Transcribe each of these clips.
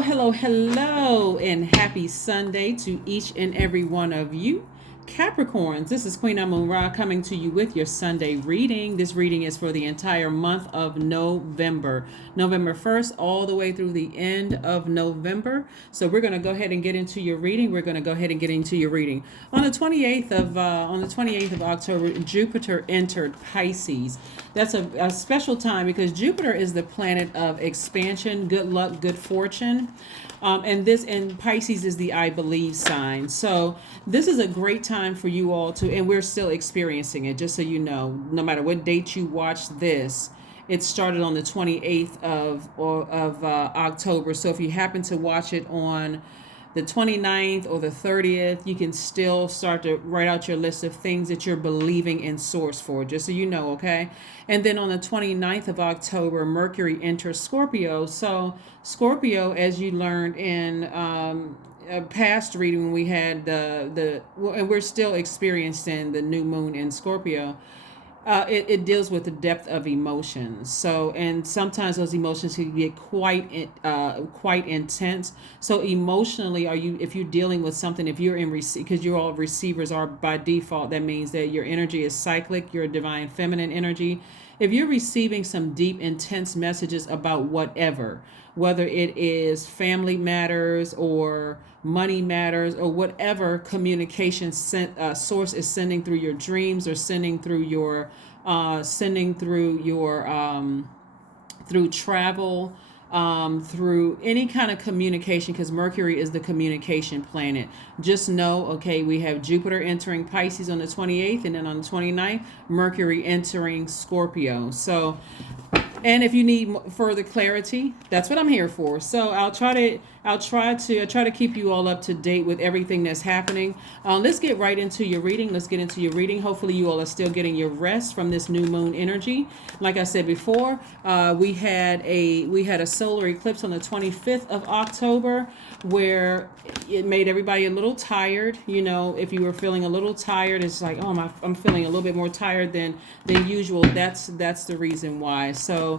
Hello, and happy Sunday to each and every one of you. Capricorns, this is Queen Amun Ra coming to you with your Sunday reading. This reading is for the entire month of November, November 1st, all the way through the end of November. So we're going to go ahead and get into your reading. On the 28th of October, Jupiter entered Pisces. That's a special time because Jupiter is the planet of expansion, good luck, good fortune. And Pisces is the I believe sign. So this is a great time for you all to, and we're still experiencing it, just so you know, no matter what date you watch this, it started on the 28th of October. So if you happen to watch it on the 29th or the 30th, you can still start to write out your list of things that you're believing in source for, just so you know, okay? And then on the 29th of October, Mercury enters Scorpio. So Scorpio, as you learned in a past reading when we had and we're still experiencing the new moon in Scorpio, it deals with the depth of emotions. So, and sometimes those emotions can get quite intense. So emotionally, if you're dealing with something, if you're in because you're all receivers are by default, that means that your energy is cyclic, your divine feminine energy. If you're receiving some deep, intense messages about whether it is family matters or money matters or whatever communication source is sending through your dreams or sending through through travel, through any kind of communication, because Mercury is the communication planet. Just know, okay, we have Jupiter entering Pisces on the 28th, and then on the 29th, Mercury entering Scorpio. So, and if you need further clarity, that's what I'm here for. So I'll try to keep you all up to date with everything that's happening. Let's get right into your reading. Hopefully you all are still getting your rest from this new moon energy. Like I said before, we had a solar eclipse on the 25th of October where it made everybody a little tired. You know, if you were feeling a little tired, it's like, oh, I'm feeling a little bit more tired than usual. That's the reason why. So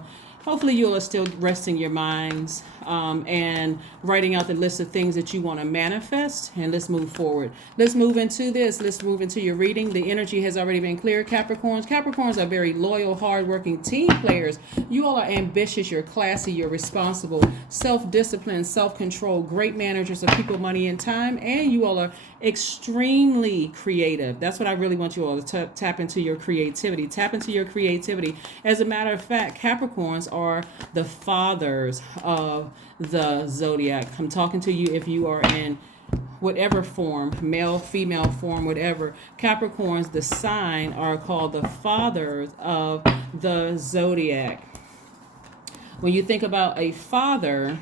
hopefully you all are still resting your minds and writing out the list of things that you want to manifest. And let's move forward. Let's move into your reading. The energy has already been cleared, Capricorns. Capricorns are very loyal, hardworking team players. You all are ambitious, you're classy, you're responsible, self-disciplined, self-control, great managers of people, money, and time. And you all are extremely creative. That's what I really want you all to tap into your creativity. As a matter of fact, Capricorns are the fathers of the zodiac. I'm talking to you if you are in whatever form, male, female form, whatever. Capricorns, the sign, are called the fathers of the zodiac. When you think about a father,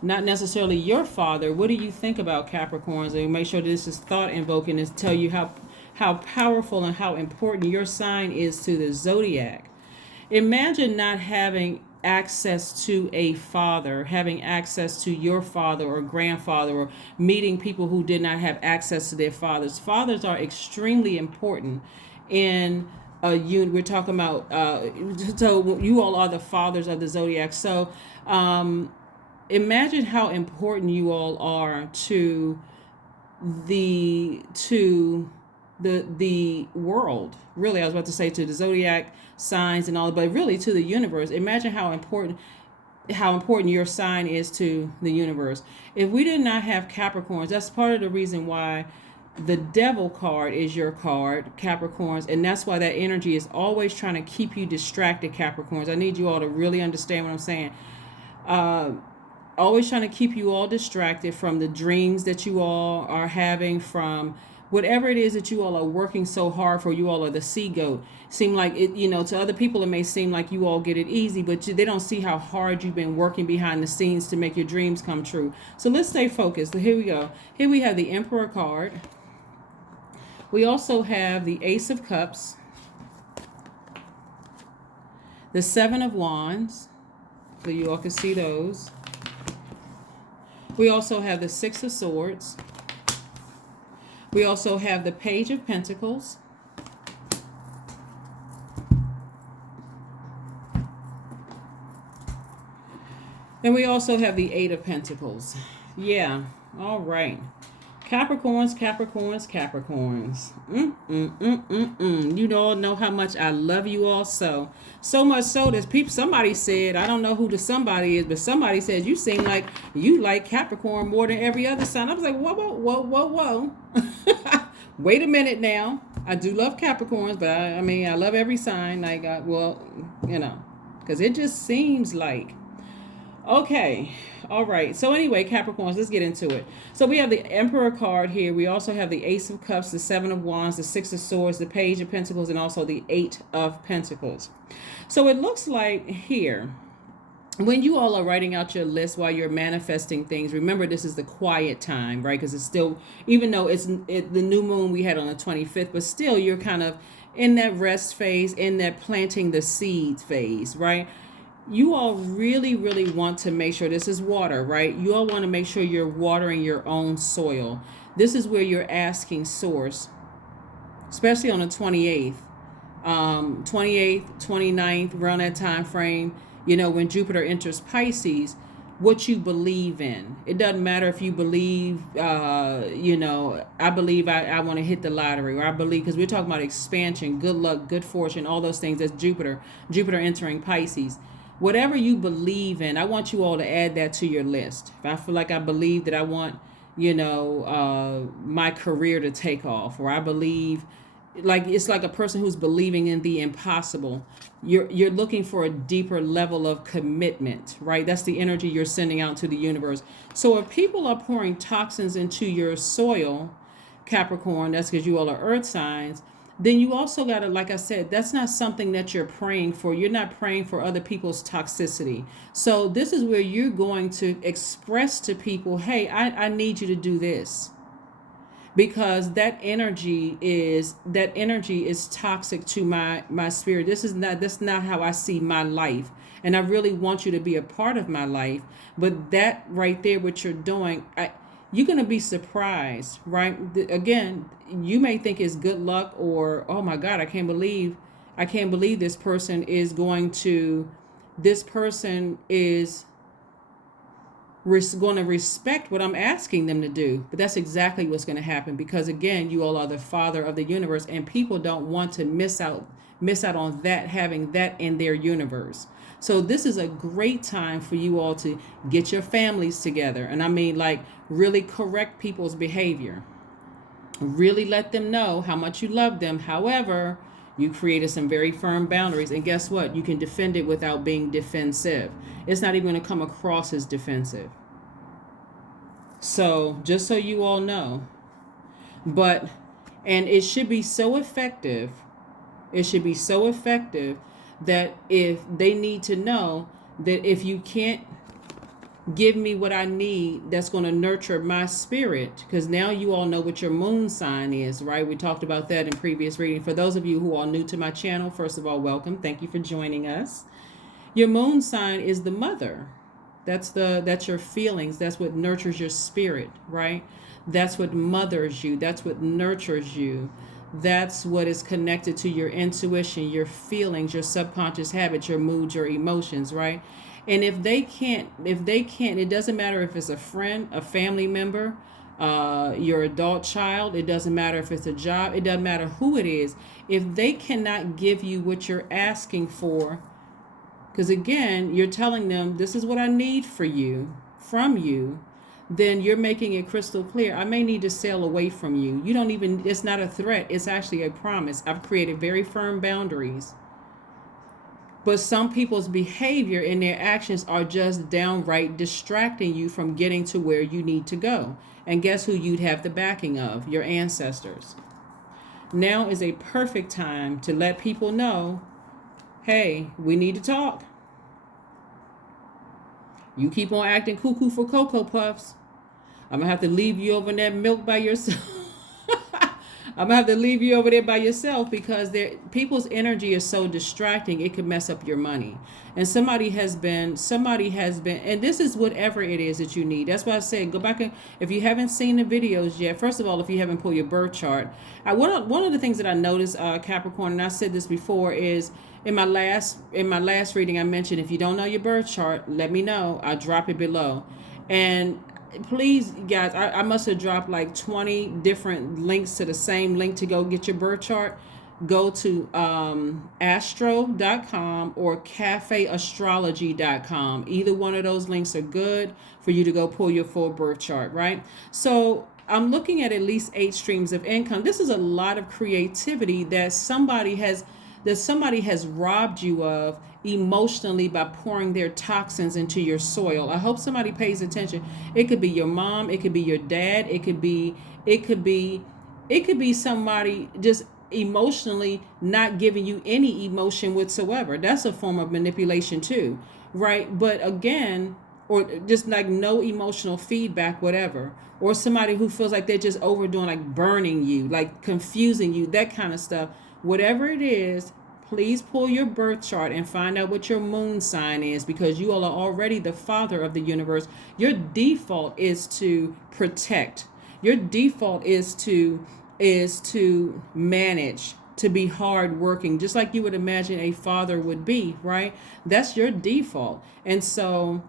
not necessarily your father, what do you think about, Capricorns? And make sure this is thought invoking, is tell you how powerful and how important your sign is to the zodiac. Imagine not having access to a father, having access to your father or grandfather, or meeting people who did not have access to their fathers. Fathers are extremely important in we're talking about, so you all are the fathers of the zodiac. So imagine how important you all are to the world. Really, I was about to say to the zodiac signs and all, but really to the universe. Imagine how important your sign is to the universe. If we did not have Capricorns, that's part of the reason why the devil card is your card, Capricorns, and that's why that energy is always trying to keep you distracted, Capricorns. I need you all to really understand what I'm saying. Always trying to keep you all distracted from the dreams that you all are having, from whatever it is that you all are working so hard for. You all are the sea goat. Seem like it, to other people it may seem like you all get it easy, but they don't see how hard you've been working behind the scenes to make your dreams come true. So let's stay focused. Here we go. Here we have the Emperor card. We also have the Ace of Cups, the Seven of Wands, so you all can see those. We also have the Six of Swords. We also have the Page of Pentacles. And we also have the Eight of Pentacles. Yeah. All right. Capricorns, Capricorns, Capricorns. You all know how much I love you all so much so that somebody said, I don't know who the somebody is, but somebody said you seem like you like Capricorn more than every other sign. I was like, whoa. Wait a minute now. I do love Capricorns, but I mean, I love every sign. Like, because it just seems like. Okay. All right. So anyway, Capricorns, let's get into it. So we have the Emperor card here. We also have the Ace of Cups, the Seven of Wands, the Six of Swords, the Page of Pentacles, and also the Eight of Pentacles. So it looks like here, when you all are writing out your list while you're manifesting things, remember this is the quiet time, right? Because it's still, even though it's the new moon we had on the 25th, but still you're kind of in that rest phase, in that planting the seeds phase, right? You all really, really want to make sure this is water, right? You all want to make sure you're watering your own soil. This is where you're asking source, especially on the 28th, 29th, around that time frame, when Jupiter enters Pisces, what you believe in. It doesn't matter if you believe, I believe I want to hit the lottery, or I believe, because we're talking about expansion, good luck, good fortune, all those things. That's Jupiter entering Pisces. Whatever you believe in, I want you all to add that to your list. If I feel like I believe that I want, my career to take off, or I believe, like it's like a person who's believing in the impossible. You're looking for a deeper level of commitment, right? That's the energy you're sending out to the universe. So if people are pouring toxins into your soil, Capricorn, that's because you all are earth signs, then you also got to, like I said, that's not something that you're praying for. You're not praying for other people's toxicity. So this is where you're going to express to people, hey, I need you to do this. Because that energy is toxic to my spirit. That's not how I see my life. And I really want you to be a part of my life. But that right there, what you're doing, you're going to be surprised, right? Again, you may think it's good luck, or, oh my God, I can't believe this person is going to respect what I'm asking them to do. But that's exactly what's going to happen, because again, you all are the father of the universe, and people don't want to miss out on that, having that in their universe. So this is a great time for you all to get your families together. And I mean, like, really correct people's behavior. Really let them know how much you love them. However, you created some very firm boundaries. And guess what? You can defend it without being defensive. It's not even going to come across as defensive. So just so you all know. And it should be so effective. It should be so effective that if they need to know that if you can't give me what I need, that's going to nurture my spirit, because now you all know what your moon sign is, right? We talked about that in previous reading. For those of you who are new to my channel, first of all, welcome. Thank you for joining us. Your moon sign is the mother. That's your feelings. That's what nurtures your spirit, right? That's what mothers you. That's what nurtures you. That's what is connected to your intuition, your feelings, your subconscious habits, your moods, your emotions, right? And if they can't, it doesn't matter if it's a friend, a family member, your adult child, it doesn't matter if it's a job, it doesn't matter who it is. If they cannot give you what you're asking for, because again, you're telling them, this is what I need from you, then you're making it crystal clear. I may need to sail away from you. It's not a threat. It's actually a promise. I've created very firm boundaries. But some people's behavior and their actions are just downright distracting you from getting to where you need to go. And guess who you'd have the backing of? Your ancestors. Now is a perfect time to let people know, hey, we need to talk. You keep on acting cuckoo for Cocoa Puffs, I'm going to have to leave you over in that milk by yourself. I'm gonna have to leave you over there by yourself because people's energy is so distracting. It could mess up your money. And somebody has been, and this is whatever it is that you need. That's why I said go back and if you haven't seen the videos yet. First of all, if you haven't pulled your birth chart, one of the things that I noticed, Capricorn, and I said this before, is in my last reading I mentioned if you don't know your birth chart, let me know. I'll drop it below. And please, guys, I must have dropped like 20 different links to the same link to go get your birth chart. Go to astro.com or cafeastrology.com. Either one of those links are good for you to go pull your full birth chart, right? So I'm looking at least 8 streams of income. This is a lot of creativity that somebody has robbed you of emotionally by pouring their toxins into your soil. I hope somebody pays attention. It could be your mom, it could be your dad, it could be somebody just emotionally not giving you any emotion whatsoever. That's a form of manipulation too, right? But again, or just like no emotional feedback, whatever. Or somebody who feels like they're just overdoing, like burning you, like confusing you, that kind of stuff. Whatever it is, please pull your birth chart and find out what your moon sign is, because you all are already the father of the universe. Your default is to protect. Your default is to manage, to be hardworking, just like you would imagine a father would be, right? That's your default. And so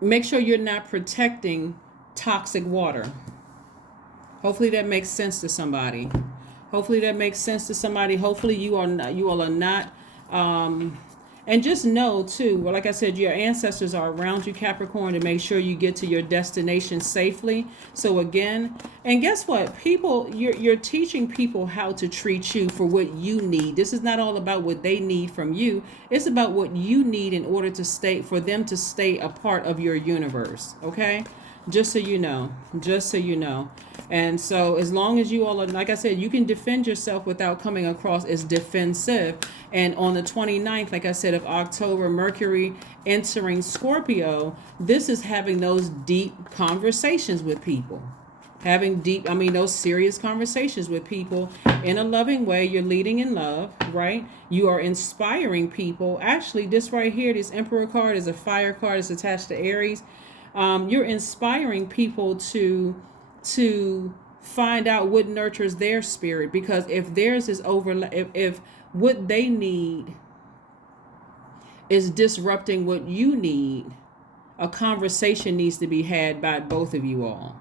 make sure you're not protecting toxic water. Hopefully that makes sense to somebody. Hopefully you all are not and just know too, well, like I said, your ancestors are around you, Capricorn, to make sure you get to your destination safely. So again, and guess what? You're teaching people how to treat you for what you need. This is not all about what they need from you. It's about what you need in order for them to stay a part of your universe. Okay? Just so you know. And so as long as you all are, like I said, you can defend yourself without coming across as defensive. And on the 29th, like I said, of October, Mercury entering Scorpio, this is having those deep conversations with people. Those serious conversations with people in a loving way. You're leading in love, right? You are inspiring people. Actually, this right here, this Emperor card is a fire card. It's attached to Aries. You're inspiring people to find out what nurtures their spirit, because if theirs is if what they need is disrupting what you need, a conversation needs to be had by both of you all,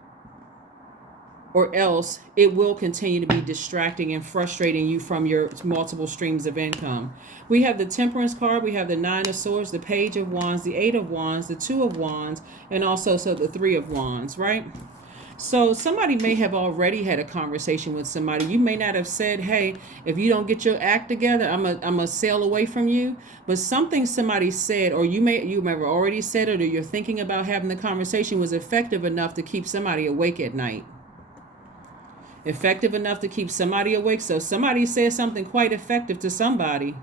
or else it will continue to be distracting and frustrating you from your multiple streams of income. We have the Temperance card, we have the 9 of Swords, the Page of Wands, the 8 of Wands, the 2 of Wands, and also the 3 of Wands, right? So somebody may have already had a conversation with somebody. You may not have said, hey, if you don't get your act together, I'm a sail away from you. But something somebody said, or you may have already said it, or you're thinking about having the conversation, was effective enough to keep somebody awake at night. Effective enough to keep somebody awake. So somebody said something quite effective to somebody.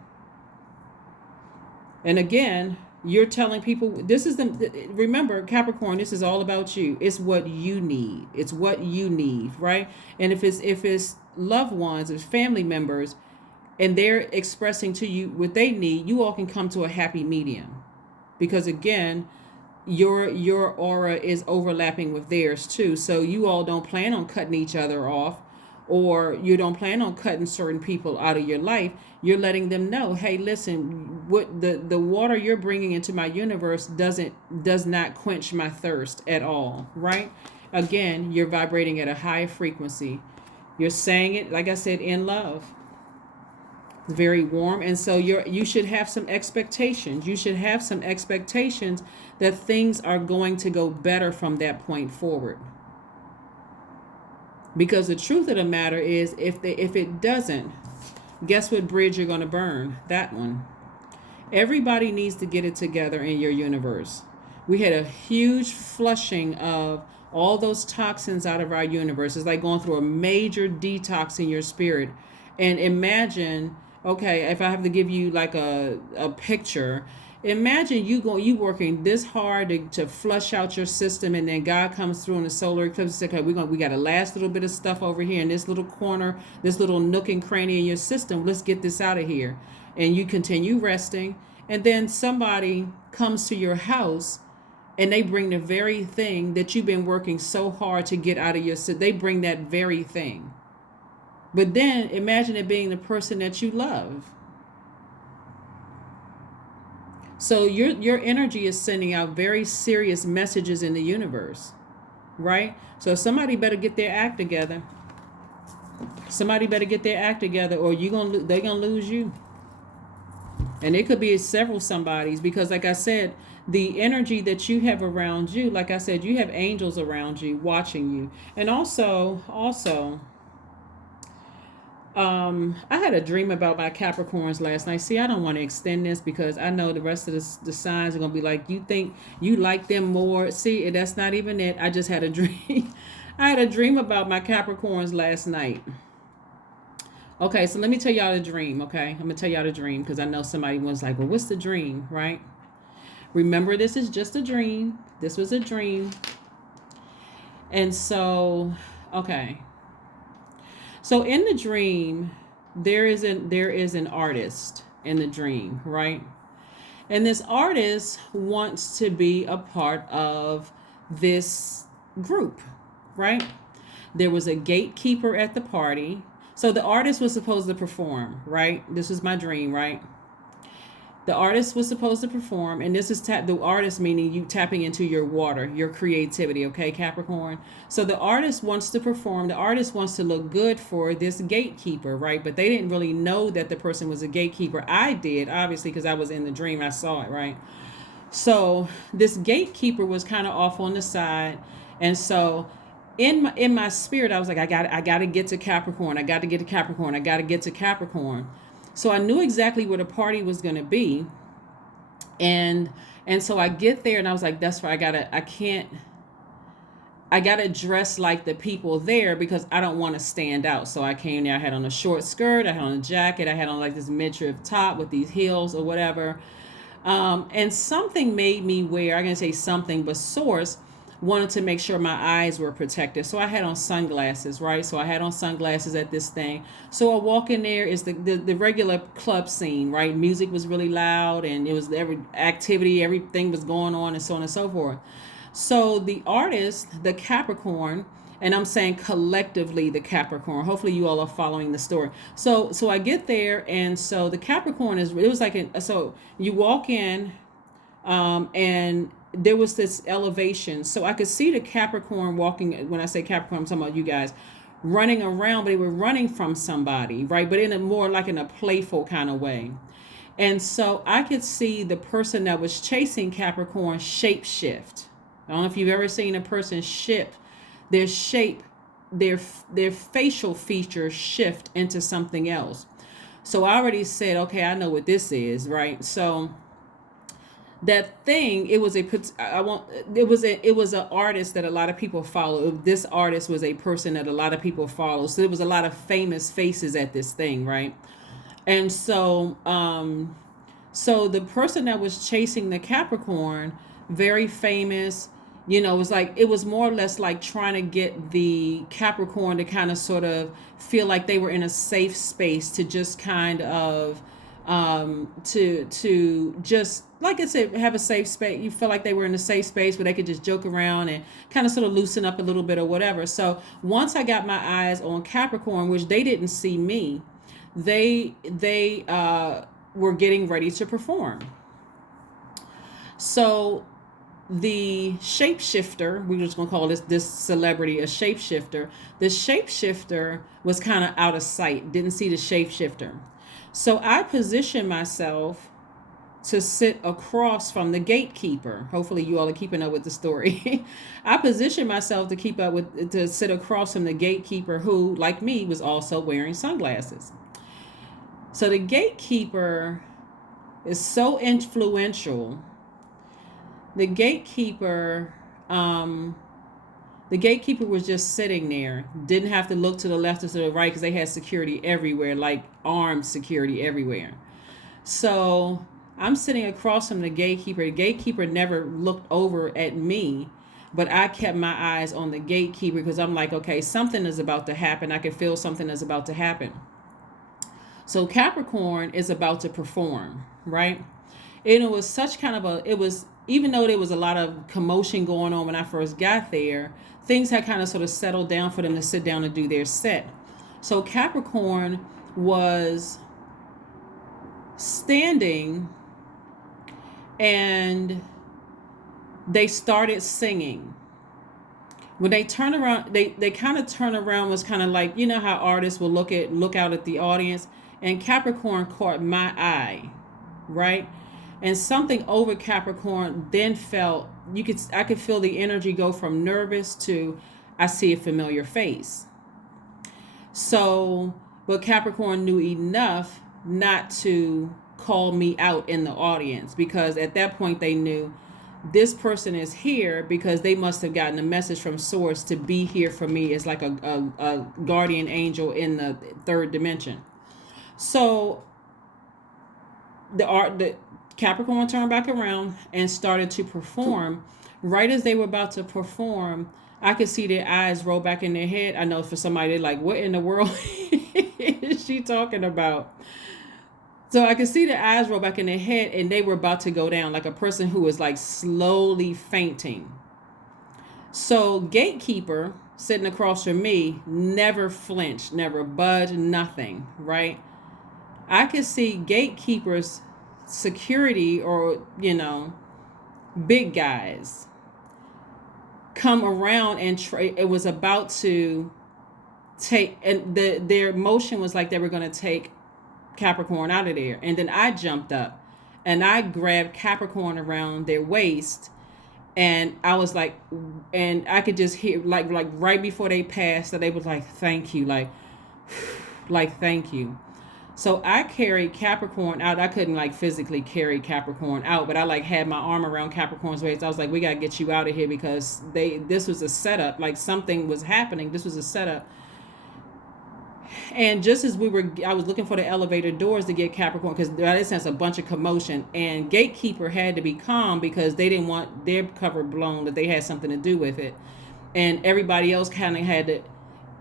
And again, you're telling people, remember, Capricorn, this is all about you. It's what you need. It's what you need, right? And if it's loved ones, if family members, and they're expressing to you what they need, you all can come to a happy medium. Because again, your aura is overlapping with theirs too. So you all don't plan on cutting each other off, or you don't plan on cutting certain people out of your life. You're letting them know, hey, listen, what the water you're bringing into my universe does not quench my thirst at all, right? Again, you're vibrating at a high frequency. You're saying it, like I said, in love. It's very warm, and so you should have some expectations. You should have some expectations that things are going to go better from that point forward. Because the truth of the matter is, if it doesn't, guess what bridge you're going to burn? That one. Everybody needs to get it together in your universe. We had a huge flushing of all those toxins out of our universe. It's like going through a major detox in your spirit. And imagine, okay, if I have to give you like a picture, Imagine you working this hard to flush out your system, and then God comes through in the solar eclipse and says, okay, we got a last little bit of stuff over here in this little corner, this little nook and cranny in your system. Let's get this out of here. And you continue resting, and then somebody comes to your house and they bring the very thing that you've been working so hard to get out of your system. They bring that very thing. But then imagine it being the person that you love. So your energy is sending out very serious messages in the universe, right? So somebody better get their act together. Somebody better get their act together, or they're gonna lose you. And it could be several somebodies, because like I said, the energy that you have around you, like I said, you have angels around you watching you. And also I had a dream about my Capricorns last night. See, I don't want to extend this because I know the rest of the signs are going to be like, you think you like them more. See, that's not even it. I just had a dream. I had a dream about my Capricorns last night. Okay, so let me tell y'all the dream, okay? I'm going to tell y'all the dream because I know somebody was like, well, what's the dream, right? Remember, this is just a dream. This was a dream. And so, okay. So in the dream, there is an artist in the dream, right? And this artist wants to be a part of this group, right? There was a gatekeeper at the party. So the artist was supposed to perform, right? This was my dream, right? The artist was supposed to perform, and this is the artist meaning you tapping into your water, your creativity, okay, Capricorn? So the artist wants to perform. The artist wants to look good for this gatekeeper, right? But they didn't really know that the person was a gatekeeper. I did, obviously, because I was in the dream. I saw it, right? So this gatekeeper was kind of off on the side, and so in my spirit, I was like, I got to get to Capricorn. I got to get to Capricorn. I got to get to Capricorn. So I knew exactly where the party was going to be. And so I get there and I was like, that's right. I gotta dress like the people there because I don't want to stand out. So I came there, I had on a short skirt, I had on a jacket, I had on like this midriff top with these heels or whatever. And something made me wear, I'm going to say something, but source wanted to make sure my eyes were protected. So I had on sunglasses, right? So I had on sunglasses at this thing. So I walk in there, is the regular club scene, right? Music was really loud and it was every activity, everything was going on and so on and so forth. So the artist, the Capricorn, and I'm saying collectively the Capricorn, hopefully you all are following the story. So I get there, and so the Capricorn it was like, so you walk in, and there was this elevation. So I could see the Capricorn walking. When I say Capricorn, I'm talking about you guys running around, but they were running from somebody, right? But in a more like in a playful kind of way. And so I could see the person that was chasing Capricorn shape shift. I don't know if you've ever seen a person shift their shape, their facial features shift into something else. So I already said, okay, I know what this is, right? So that thing, it was an artist that a lot of people follow. This artist was a person that a lot of people follow. So there was a lot of famous faces at this thing, right? And so so the person that was chasing the Capricorn, very famous, it was more or less like trying to get the Capricorn to kind of sort of feel like they were in a safe space to just kind of to just, like I said, have a safe space. You feel like they were in a safe space where they could just joke around and kind of sort of loosen up a little bit or whatever. So once I got my eyes on Capricorn, which they didn't see me, they were getting ready to perform. So the shapeshifter, we're just going to call this celebrity a shapeshifter. The shapeshifter was kind of out of sight, didn't see the shapeshifter. So I positioned myself to sit across from the gatekeeper. Hopefully you all are keeping up with the story. I positioned myself to sit across from the gatekeeper, who, like me, was also wearing sunglasses. So the gatekeeper is so influential. The gatekeeper was just sitting there, didn't have to look to the left or to the right because they had security everywhere, like armed security everywhere. So I'm sitting across from the gatekeeper. The gatekeeper never looked over at me, but I kept my eyes on the gatekeeper because I'm like, okay, something is about to happen. I can feel something is about to happen. So Capricorn is about to perform, right? And it was such kind of it was, even though there was a lot of commotion going on when I first got there, things had kind of sort of settled down for them to sit down and do their set. So Capricorn was standing and they started singing. When they turn around, they kind of turn around, was kind of like, you know how artists will look out at the audience, and Capricorn caught my eye, right? And something over Capricorn then felt, I could feel the energy go from nervous to I see a familiar face. So, but Capricorn knew enough not to call me out in the audience, because at that point they knew this person is here because they must have gotten a message from source to be here for me as like a guardian angel in the third dimension. So the Capricorn turned back around and started to perform. Right as they were about to perform, I could see their eyes roll back in their head. I know for somebody, they're like, what in the world is she talking about? So I could see the eyes roll back in their head, and they were about to go down like a person who was like slowly fainting. So gatekeeper sitting across from me never flinched, never budged, nothing, right? I could see gatekeepers, security, or, big guys come around and it was about to take, and their motion was like they were going to take Capricorn out of there. And then I jumped up and I grabbed Capricorn around their waist, and I was like, and I could just hear like right before they passed that they was like, thank you, like thank you. So I carried Capricorn out. I couldn't like physically carry Capricorn out, but I like had my arm around Capricorn's waist. I was like, we got to get you out of here, because this was a setup. Like something was happening. This was a setup. And just as I was looking for the elevator doors to get Capricorn, because there is a bunch of commotion, and gatekeeper had to be calm because they didn't want their cover blown, that they had something to do with it. And everybody else kind of had to.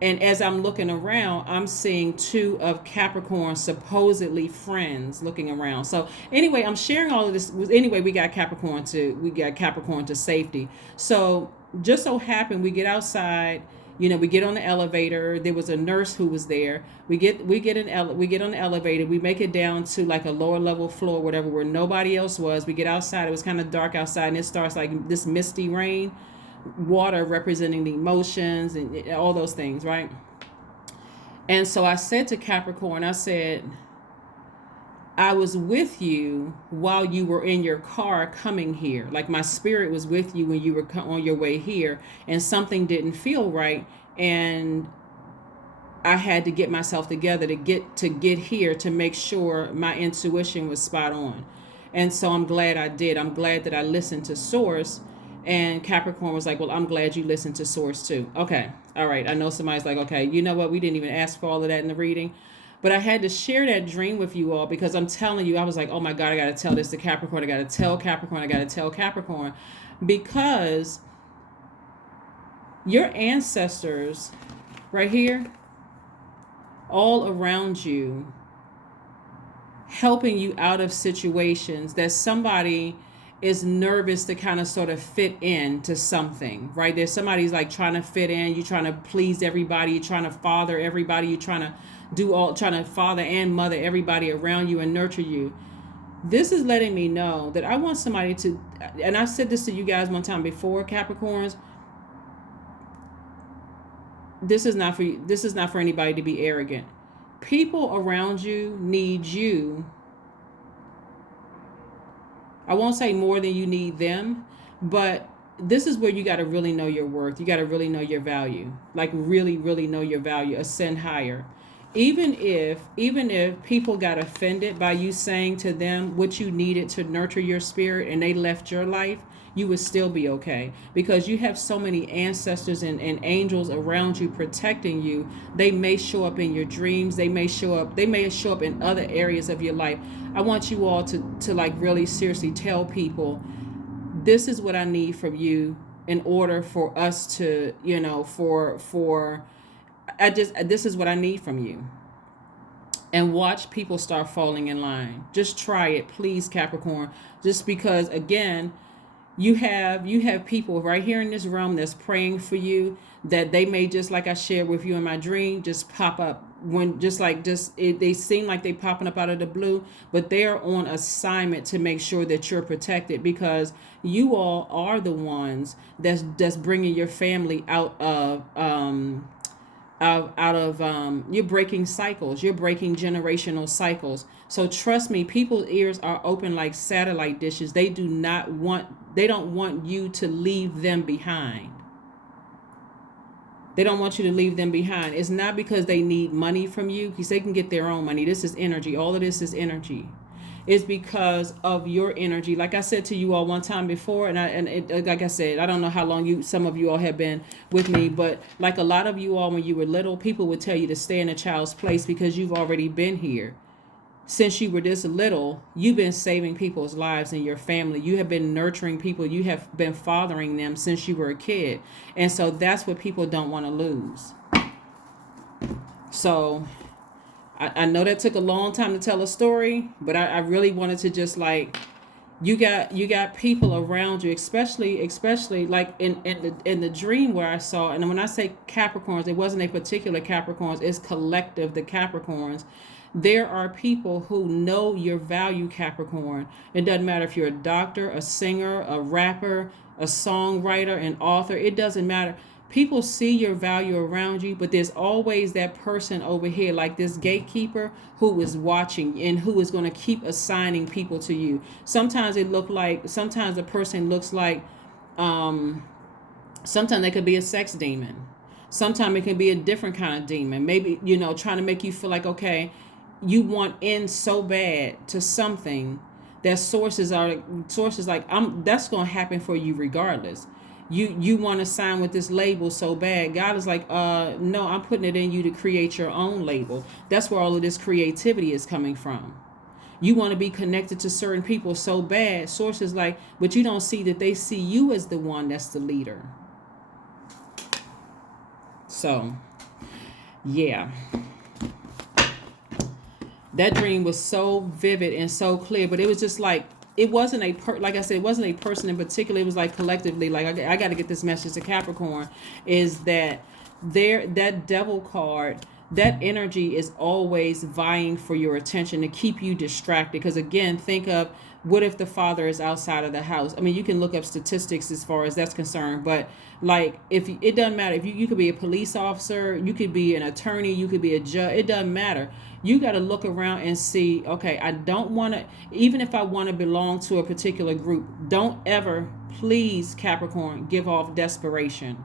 And as I'm looking around, I'm seeing two of Capricorn's supposedly friends looking around. So anyway, I'm sharing all of this. Anyway, we got Capricorn to safety. So just so happened we get outside. We get on the elevator. There was a nurse who was there. We get on the elevator. We make it down to like a lower level floor, whatever, where nobody else was. We get outside. It was kind of dark outside, and it starts like this misty rain, water representing the emotions and all those things, right? And so I said to Capricorn, I said, I was with you while you were in your car coming here. Like my spirit was with you when you were on your way here, and something didn't feel right. And I had to get myself together to get here to make sure my intuition was spot on. And so I'm glad I did. I'm glad that I listened to source. And Capricorn was like, well, I'm glad you listened to source too. Okay. All right. I know somebody's like, okay, you know what? We didn't even ask for all of that in the reading. But I had to share that dream with you all, because I'm telling you, I was like, oh my God, I got to tell this to Capricorn. I got to tell Capricorn. I got to tell Capricorn. Because your ancestors right here, all around you, helping you out of situations that somebody is nervous to kind of sort of fit in to something, right? There's somebody's like trying to fit in. You're trying to please everybody. You're trying to father everybody. You're trying to father and mother everybody around you and nurture you. This is letting me know that I want somebody to, and I said this to you guys one time before, Capricorns, this is not for anybody to be arrogant. People around you need you. I won't say more than you need them, but this is where you got to really know your worth. You got to really know your value, like really, really know your value, ascend higher. Even if people got offended by you saying to them what you needed to nurture your spirit and they left your life, you would still be okay, because you have so many ancestors and angels around you protecting you. They may show up in your dreams. They may show up in other areas of your life. I want you all to like really seriously tell people, this is what I need from you in order for us to, this is what I need from you. And watch people start falling in line. Just try it, please, Capricorn. Just because, again, you have people right here in this realm that's praying for you, that they may, just like I shared with you in my dream, just pop up when they seem like they popping up out of the blue, but they're on assignment to make sure that you're protected, because you all are the ones that's bringing your family out of you're breaking cycles, you're breaking generational cycles. So trust me, people's ears are open like satellite dishes. They don't want you to leave them behind. They don't want you to leave them behind. It's not because they need money from you, because they can get their own money. This is energy. All of this is energy. It's because of your energy. Like I said to you all one time before, like I said, I don't know how long some of you all have been with me, but like a lot of you all, when you were little, people would tell you to stay in a child's place because you've already been here. Since you were this little, you've been saving people's lives in your family. You have been nurturing people. You have been fathering them since you were a kid. And so that's what people don't want to lose. So I know that took a long time to tell a story, but I really wanted to just like, you got people around you, especially like in the dream where I saw, and when I say Capricorns, it wasn't a particular Capricorns, it's collective, the Capricorns. There are people who know your value, Capricorn. It doesn't matter if you're a doctor, a singer, a rapper, a songwriter, an author. It doesn't matter. People see your value around you, but there's always that person over here, like this gatekeeper, who is watching and who is going to keep assigning people to you. Sometimes the person looks like, sometimes they could be a sex demon. Sometimes it can be a different kind of demon. Maybe, trying to make you feel like, okay, you want in so bad to something that sources like, that's going to happen for you regardless. You want to sign with this label so bad. God is like, no, I'm putting it in you to create your own label. That's where all of this creativity is coming from. You want to be connected to certain people so bad. Sources like, but you don't see that they see you as the one that's the leader. So, yeah. That dream was so vivid and so clear, but it was just like, it wasn't like I said, it wasn't a person in particular. It was like collectively, like I got to get this message to Capricorn, is that that devil card, that energy is always vying for your attention to keep you distracted. Because again, think of, what if the father is outside of the house? I mean, you can look up statistics as far as that's concerned, but like, if it doesn't matter if you could be a police officer, you could be an attorney, you could be a judge, it doesn't matter. You got to look around and see, okay, I don't want to, even if I want to belong to a particular group, don't ever, please, Capricorn, give off desperation,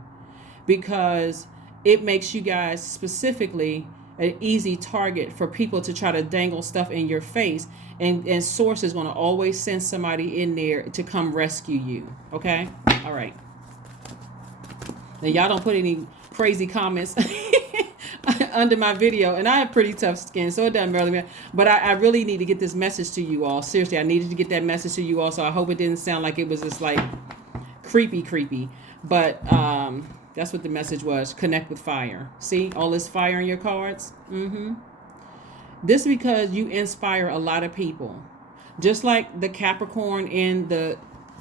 because it makes you guys specifically an easy target for people to try to dangle stuff in your face, and source is going to always send somebody in there to come rescue you. Okay? All right. Now, y'all don't put any crazy comments under my video, and I have pretty tough skin, so it doesn't really matter. But I really need to get this message to you all. Seriously, I needed to get that message to you all, so I hope it didn't sound like it was just like creepy. But that's what the message was. Connect with fire. See all this fire in your cards? This is because you inspire a lot of people. Just like the Capricorn in the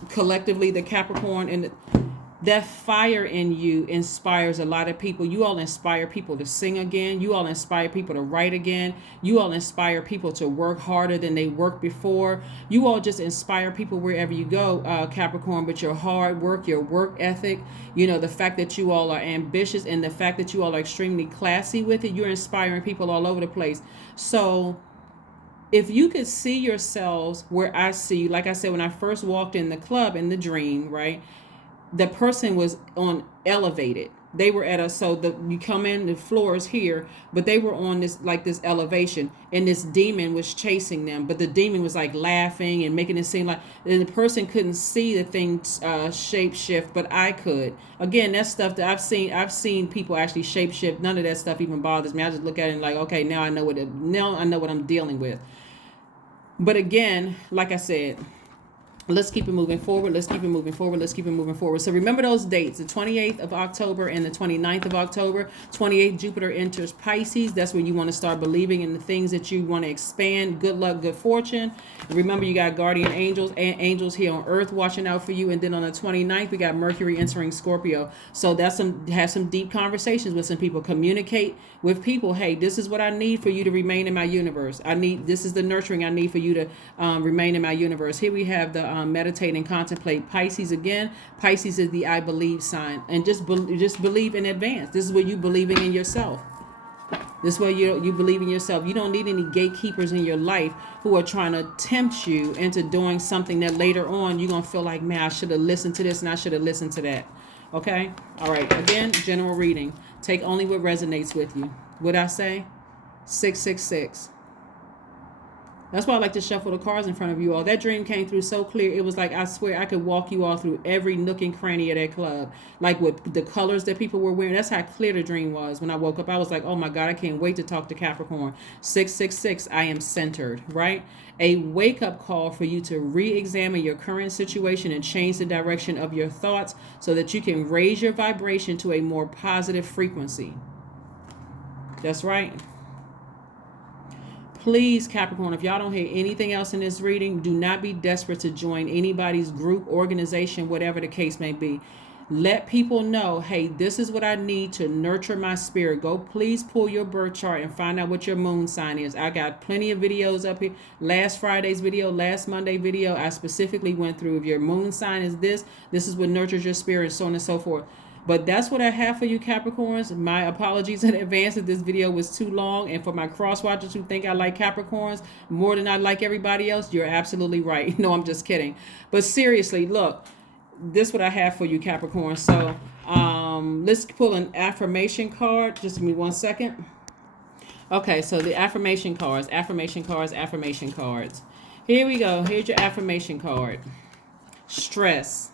collectively, the Capricorn in the, that fire in you inspires a lot of people. You all inspire people to sing again. You all inspire people to write again. You all inspire people to work harder than they worked before. You all just inspire people wherever you go, Capricorn, but your hard work, your work ethic, the fact that you all are ambitious, and the fact that you all are extremely classy with it, you're inspiring people all over the place. So if you could see yourselves where I see you, like I said, when I first walked in the club in the dream, right? The person was on elevated. They were at you come in, the floor is here, but they were on this elevation, and this demon was chasing them. But the demon was like laughing and making it seem like, and the person couldn't see the thing shape shift, but I could. Again, that's stuff that I've seen people actually shape shift. None of that stuff even bothers me. I just look at it and like, okay, now I know what I'm dealing with. But again, like I said, let's keep it moving forward. Let's keep it moving forward. Let's keep it moving forward. So remember those dates, the 28th of October and the 29th of October. 28th, Jupiter enters Pisces. That's when you want to start believing in the things that you want to expand. Good luck, good fortune. Remember, you got guardian angels and angels here on Earth watching out for you. And then on the 29th, we got Mercury entering Scorpio. So have some deep conversations with some people. Communicate with people. Hey, this is what I need for you to remain in my universe. This is the nurturing I need for you to remain in my universe. Here we have the meditate and contemplate Pisces again. Pisces is the I believe sign, and just believe in advance. This is where you believing in yourself. This is where you believe in yourself. You don't need any gatekeepers in your life who are trying to tempt you into doing something that later on you're gonna feel like, man, I should have listened to this and I should have listened to that. Okay, all right. Again, general reading. Take only what resonates with you. What I say? 666. That's why I like to shuffle the cards in front of you all. That dream came through so clear. It was like, I swear I could walk you all through every nook and cranny of that club. Like with the colors that people were wearing. That's how clear the dream was. When I woke up, I was like, oh my God, I can't wait to talk to Capricorn. 666, I am centered, right? A wake-up call for you to re-examine your current situation and change the direction of your thoughts so that you can raise your vibration to a more positive frequency. That's right. Please, Capricorn, if y'all don't hear anything else in this reading, do not be desperate to join anybody's group, organization, whatever the case may be. Let people know, hey, this is what I need to nurture my spirit. Go please pull your birth chart and find out what your moon sign is. I got plenty of videos up here. Last Friday's video, last Monday video, I specifically went through, if your moon sign is this is what nurtures your spirit, so on and so forth. But that's what I have for you, Capricorns. My apologies in advance if this video was too long. And for my cross watchers who think I like Capricorns more than I like everybody else, you're absolutely right. No, I'm just kidding. But seriously, look, this is what I have for you, Capricorn. So let's pull an affirmation card. Just give me 1 second. Okay, so the affirmation cards. Here we go. Here's your affirmation card. Stress.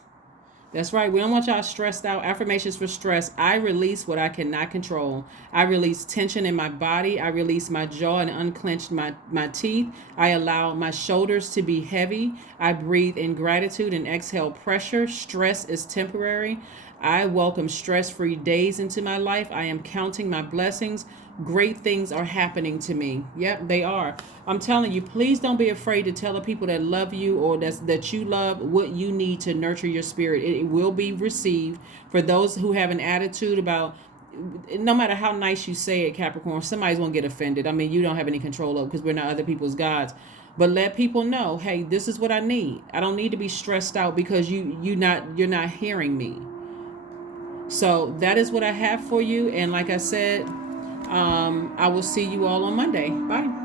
That's right. We don't want y'all stressed out. Affirmations for stress. I release what I cannot control. I release tension in my body. I release my jaw and unclench my teeth. I allow my shoulders to be heavy. I breathe in gratitude and exhale pressure. Stress is temporary. I welcome stress-free days into my life. I am counting my blessings. Great things are happening to me. Yep, they are. I'm telling you, please don't be afraid to tell the people that love you or that you love what you need to nurture your spirit. It will be received. For those who have an attitude about, no matter how nice you say it, Capricorn, somebody's going to get offended. I mean, you don't have any control of, because we're not other people's gods. But let people know, hey, this is what I need. I don't need to be stressed out because you're not hearing me. So that is what I have for you. And like I said, I will see you all on Monday. Bye.